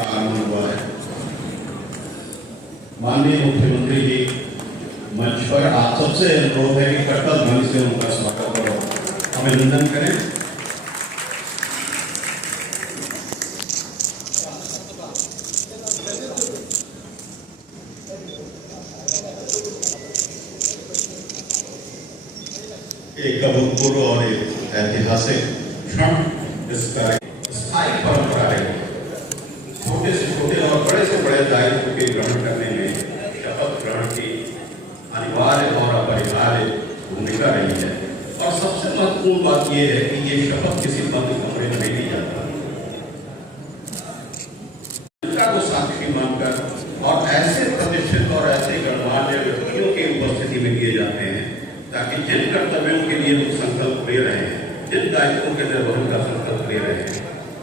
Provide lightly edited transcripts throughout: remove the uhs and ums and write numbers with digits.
आगमन हुआ है। माननीय मुख्यमंत्री जी मंच पर आप सबसे अनुरोध है कि कर्तव्य ढंग से उनका स्वागत और अभिनंदन करें। एक अभूतपूर्व और एक ऐतिहासिक क्षण इस स्थायी परंपरा है। छोटे से छोटे और बड़े से बड़े दायित्व के ग्रहण करने में शपथ ग्रहण की अनिवार्य और अपरिहार्य भूमिका रही है। और सबसे महत्वपूर्ण बात यह है कि ये शपथ किसी बंद कमरे में नहीं ली जाता, जनता को साक्षी मानकर और ऐसे प्रतिष्ठित और ऐसे गणमान्य व्यक्तियों की उपस्थिति में किए जाते हैं ताकि जिन कर्तव्यों के लिए लोग संकल्प ले रहे हैं, जिन दायित्वों के निर्वहन का संकल्प ले रहे हैं,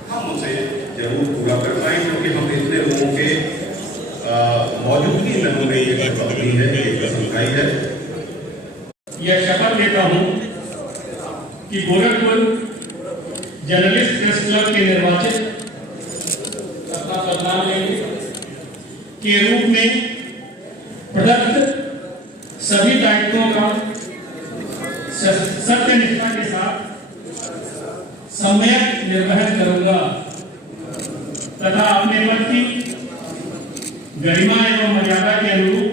हम उसे जरूर पूरा कर पाएं, क्योंकि हम इतने लोगों के मौजूदगी में हमें ये शपथ ली है, ये संकाई है। यह शपथ लेता हूं कि गोरखपुर जर्नलिस्ट प्रेस क्लब के निर्वाचित तथा बदलाव के रूप में प्रदत्त सभी दायित्वों का सत्यनिष्ठा के साथ सम्यक निर्वहन करूंगा तथा अपने पद की गरिमा एवं मर्यादा के अनुरूप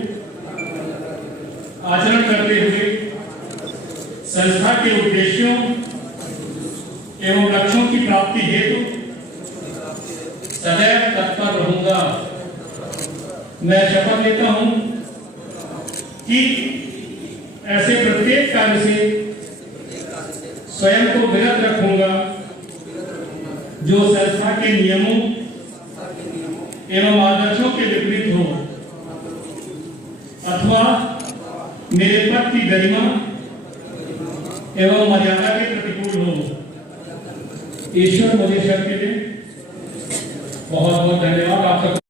आचरण करते हुए संस्था के उद्देश्यों एवं लक्ष्यों की प्राप्ति हेतु सदैव तत्पर रहूंगा। मैं शपथ लेता हूं कि ऐसे प्रत्येक कार्य से स्वयं को विरत रखूंगा जो संस्था के नियमों एवं आदर्शों के विपरीत हो अथवा मेरे पद की गरिमा एवं मर्यादा के प्रतिकूल हो। ईश्वर मुझे शक्ति दे। बहुत बहुत धन्यवाद आप सबको।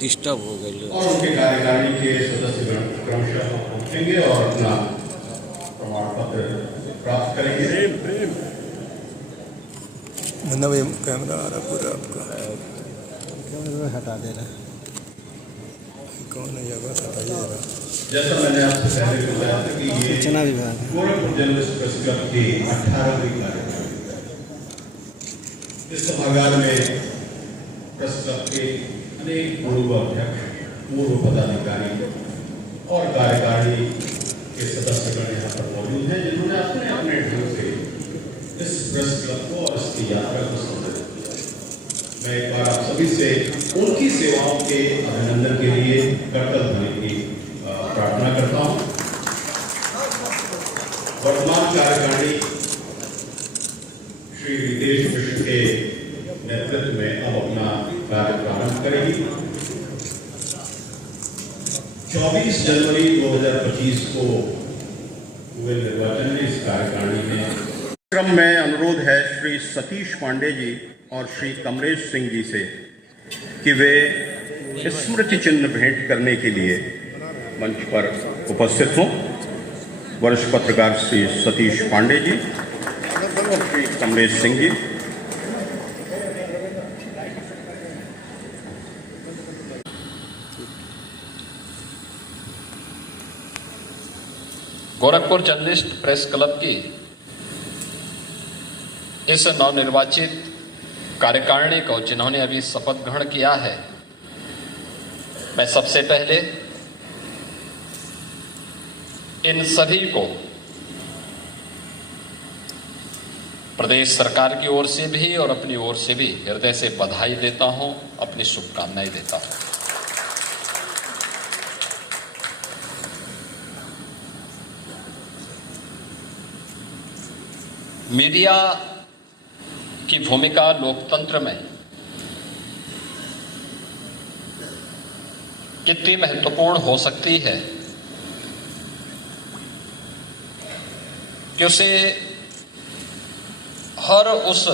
डिस्टर्ब हो गए और उनके कार्यकारिणी के सदस्य क्रमशः पहुंचेंगे और अपना प्रमाण पत्र प्राप्त करेंगे। मतलब कैमरा आ रहा पूरा आपका, कैमरा हटा देना। कौन है ये बस हटाइए जरा। जैसा मैंने आपसे पहले बताया था कि ये सूचना विभाग गोरखपुर जर्नलिस्ट प्रेस क्लब की 18वीं कार्यकारिणी है। इस सभागार में प्रेस क्लब के अनेक पूर्व अध्यक्ष, पूर्व पदाधिकारी और कार्यकारिणी के सदस्यगण यहाँ पर मौजूद हैं, जिन्होंने अपने अपने ढंग से इस प्रेस क्लब को और इसकी यात्रा को संबोधित किया। मैं एक बार आप सभी से उनकी सेवाओं के अभिनंदन के लिए करतल ध्वनि की प्रार्थना करता हूँ। वर्तमान कार्यकारिणी श्री रितेश मिश्र के नेतृत्व में अब अपना कार्य प्रारंभ करेगी। 24 जनवरी 2025 को हुए निर्वाचन में इस कार्यकारिणी में क्रम में अनुरोध है श्री सतीश पांडे जी और श्री कमरेश सिंह जी से कि वे स्मृति चिन्ह भेंट करने के लिए मंच पर उपस्थित हों। वरिष्ठ पत्रकार श्री सतीश पांडे जी और Shri कमरेश Singh ji. Gorakhpur journalist press club की इस नवनिर्वाचित कार्यकारिणी को जिन्होंने अभी शपथ ग्रहण किया है, मैं सबसे पहले इन सभी को प्रदेश सरकार की ओर से भी और अपनी ओर से भी हृदय से बधाई देता हूं, अपनी शुभकामनाएं देता हूं। मीडिया की भूमिका लोकतंत्र में कितनी महत्वपूर्ण हो सकती है कि उसे हर उस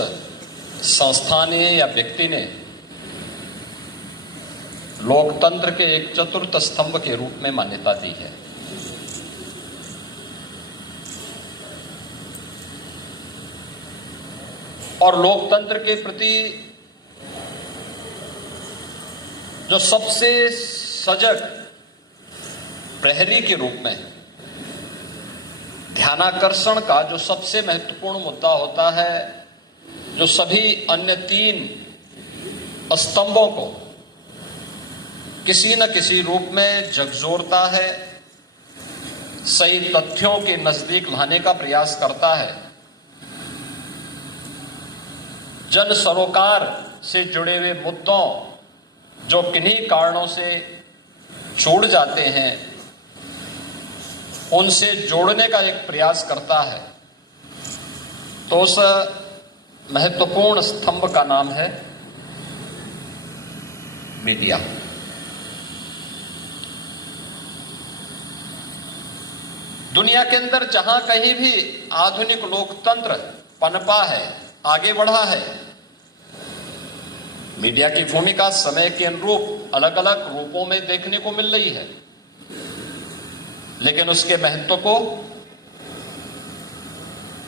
संस्था ने या व्यक्ति ने लोकतंत्र के एक चतुर्थ स्तंभ के रूप में मान्यता दी है। और लोकतंत्र के प्रति जो सबसे सजग प्रहरी के रूप में ध्यानाकर्षण का जो सबसे महत्वपूर्ण मुद्दा होता है, जो सभी अन्य 3 स्तंभों को किसी न किसी रूप में झकझोरता है, सही तथ्यों के नजदीक लाने का प्रयास करता है, जन सरोकार से जुड़े हुए मुद्दों जो किन्हीं कारणों से छूट जाते हैं उनसे जोड़ने का एक प्रयास करता है, तो उस महत्वपूर्ण स्तंभ का नाम है मीडिया। दुनिया के अंदर जहां कहीं भी आधुनिक लोकतंत्र पनपा है, आगे बढ़ा है, मीडिया की भूमिका समय के अनुरूप अलग अलग रूपों में देखने को मिल रही है, लेकिन उसके महत्व को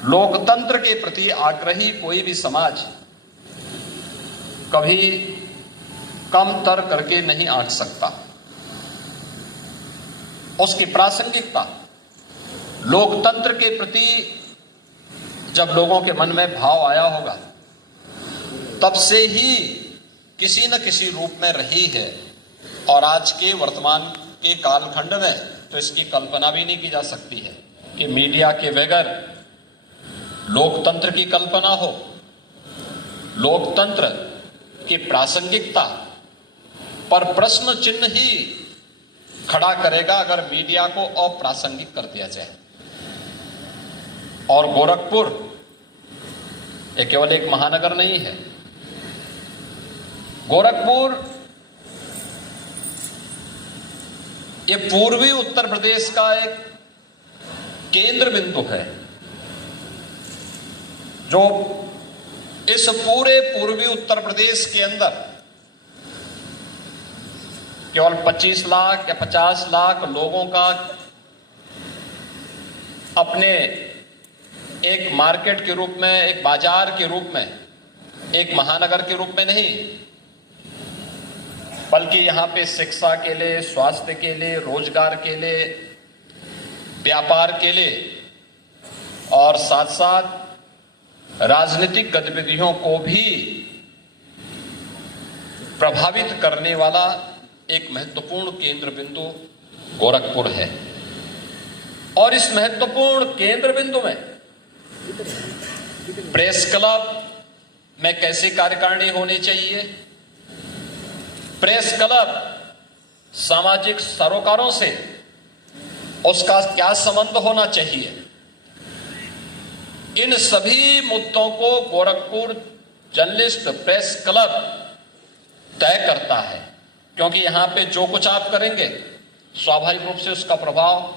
लोकतंत्र के प्रति आग्रही कोई भी समाज कभी कम तर करके नहीं आंक सकता। उसकी प्रासंगिकता लोकतंत्र के प्रति जब लोगों के मन में भाव आया होगा तब से ही किसी न किसी रूप में रही है, और आज के वर्तमान के कालखंड में तो इसकी कल्पना भी नहीं की जा सकती है कि मीडिया के बगैर लोकतंत्र की कल्पना हो। लोकतंत्र की प्रासंगिकता पर प्रश्न चिन्ह ही खड़ा करेगा अगर मीडिया को अप्रासंगिक कर दिया जाए। और गोरखपुर ये केवल एक महानगर नहीं है, गोरखपुर ये पूर्वी उत्तर प्रदेश का एक केंद्र बिंदु है, जो इस पूरे पूर्वी उत्तर प्रदेश के अंदर केवल 25 लाख या 50 लाख लोगों का अपने एक मार्केट के रूप में, एक बाजार के रूप में, एक महानगर के रूप में नहीं, बल्कि यहां पे शिक्षा के लिए, स्वास्थ्य के लिए, रोजगार के लिए, व्यापार के लिए और साथ साथ राजनीतिक गतिविधियों को भी प्रभावित करने वाला एक महत्वपूर्ण केंद्र बिंदु गोरखपुर है। और इस महत्वपूर्ण केंद्र बिंदु में प्रेस क्लब में कैसी कार्यकारिणी होनी चाहिए, प्रेस क्लब सामाजिक सरोकारों से उसका क्या संबंध होना चाहिए, इन सभी मुद्दों को गोरखपुर जर्नलिस्ट प्रेस क्लब तय करता है। क्योंकि यहां पे जो कुछ आप करेंगे स्वाभाविक रूप से उसका प्रभाव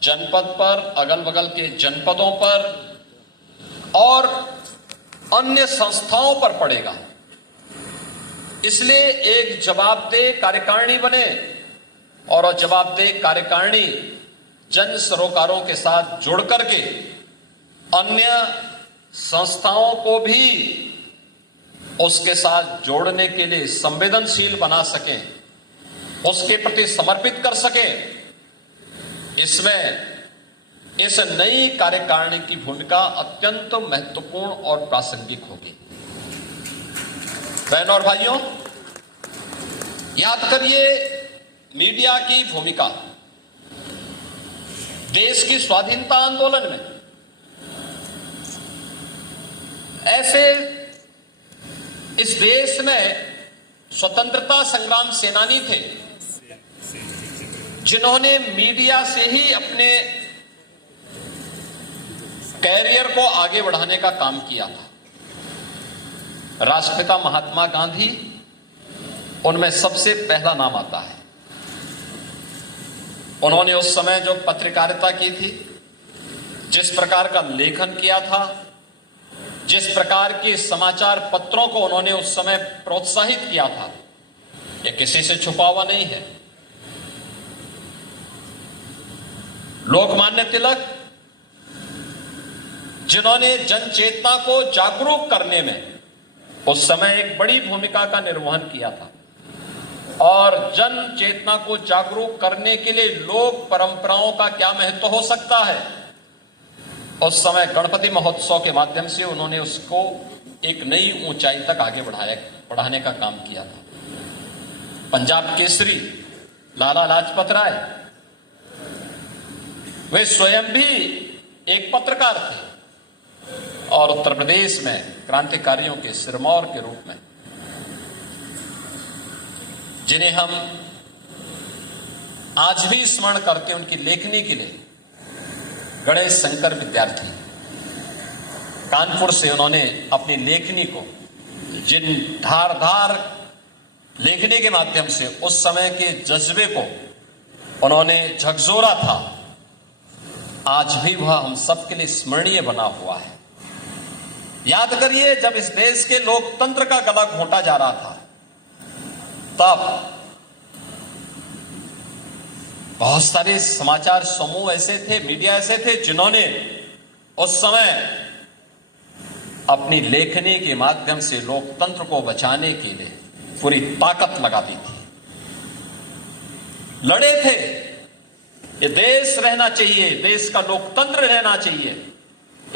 जनपद पर, अगल बगल के जनपदों पर और अन्य संस्थाओं पर पड़ेगा। इसलिए एक जवाबदेह कार्यकारिणी बने, और जवाबदेह कार्यकारिणी जन सरोकारों के साथ जुड़ करके अन्य संस्थाओं को भी उसके साथ जोड़ने के लिए संवेदनशील बना सके, उसके प्रति समर्पित कर सके। इसमें इस नई कार्यकारिणी की भूमिका अत्यंत महत्वपूर्ण और प्रासंगिक होगी। बहनों और भाइयों, याद करिए मीडिया की भूमिका देश की स्वाधीनता आंदोलन में। ऐसे इस देश में स्वतंत्रता संग्राम सेनानी थे जिन्होंने मीडिया से ही अपने कैरियर को आगे बढ़ाने का काम किया था। राष्ट्रपिता महात्मा गांधी उनमें सबसे पहला नाम आता है। उन्होंने उस समय जो पत्रकारिता की थी, जिस प्रकार का लेखन किया था, जिस प्रकार के समाचार पत्रों को उन्होंने उस समय प्रोत्साहित किया था, यह किसी से छुपा हुआ नहीं है। लोकमान्य तिलक जिन्होंने जन चेतना को जागरूक करने में उस समय एक बड़ी भूमिका का निर्वहन किया था। और जन चेतना को जागरूक करने के लिए लोक परंपराओं का क्या महत्व हो सकता है, उस समय गणपति महोत्सव के माध्यम से उन्होंने उसको एक नई ऊंचाई तक आगे बढ़ाने का काम किया था। पंजाब केसरी लाला लाजपत राय, वे स्वयं भी एक पत्रकार थे और उत्तर प्रदेश में क्रांतिकारियों के सिरमौर के रूप में, जिन्हें हम आज भी स्मरण करते हैं उनकी लेखनी के लिए, गणेश शंकर विद्यार्थी कानपुर से उन्होंने अपनी लेखनी को, जिन धारदार लेखनी के माध्यम से उस समय के जज्बे को उन्होंने झकझोरा था, आज भी वह हम सबके लिए स्मरणीय बना हुआ है। याद करिए, जब इस देश के लोकतंत्र का गला घोंटा जा रहा था, तब बहुत सारे समाचार समूह ऐसे थे, मीडिया ऐसे थे, जिन्होंने उस समय अपनी लेखनी के माध्यम से लोकतंत्र को बचाने के लिए पूरी ताकत लगा दी थी, लड़े थे। ये देश रहना चाहिए, देश का लोकतंत्र रहना चाहिए,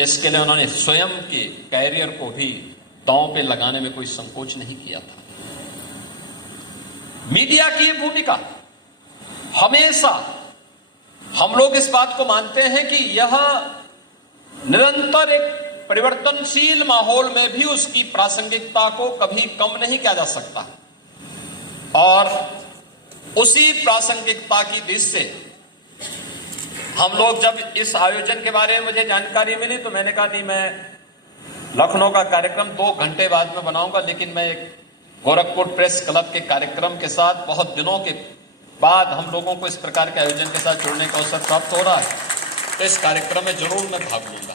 इसके लिए उन्होंने स्वयं के कैरियर को भी दांव पे लगाने में कोई संकोच नहीं किया था। मीडिया की भूमिका हमेशा, हम लोग इस बात को मानते हैं कि यह निरंतर एक परिवर्तनशील माहौल में भी उसकी प्रासंगिकता को कभी कम नहीं किया जा सकता। और उसी प्रासंगिकता की दृष्टि से हम लोग, जब इस आयोजन के बारे में मुझे जानकारी मिली तो मैंने कहा नहीं, मैं लखनऊ का कार्यक्रम 2 घंटे बाद में बनाऊंगा, लेकिन मैं एक गोरखपुर प्रेस क्लब के कार्यक्रम के साथ बहुत दिनों के बाद हम लोगों को इस प्रकार के आयोजन के साथ जुड़ने का अवसर प्राप्त हो रहा है, तो इस कार्यक्रम में जरूर मैं भाग लूंगा।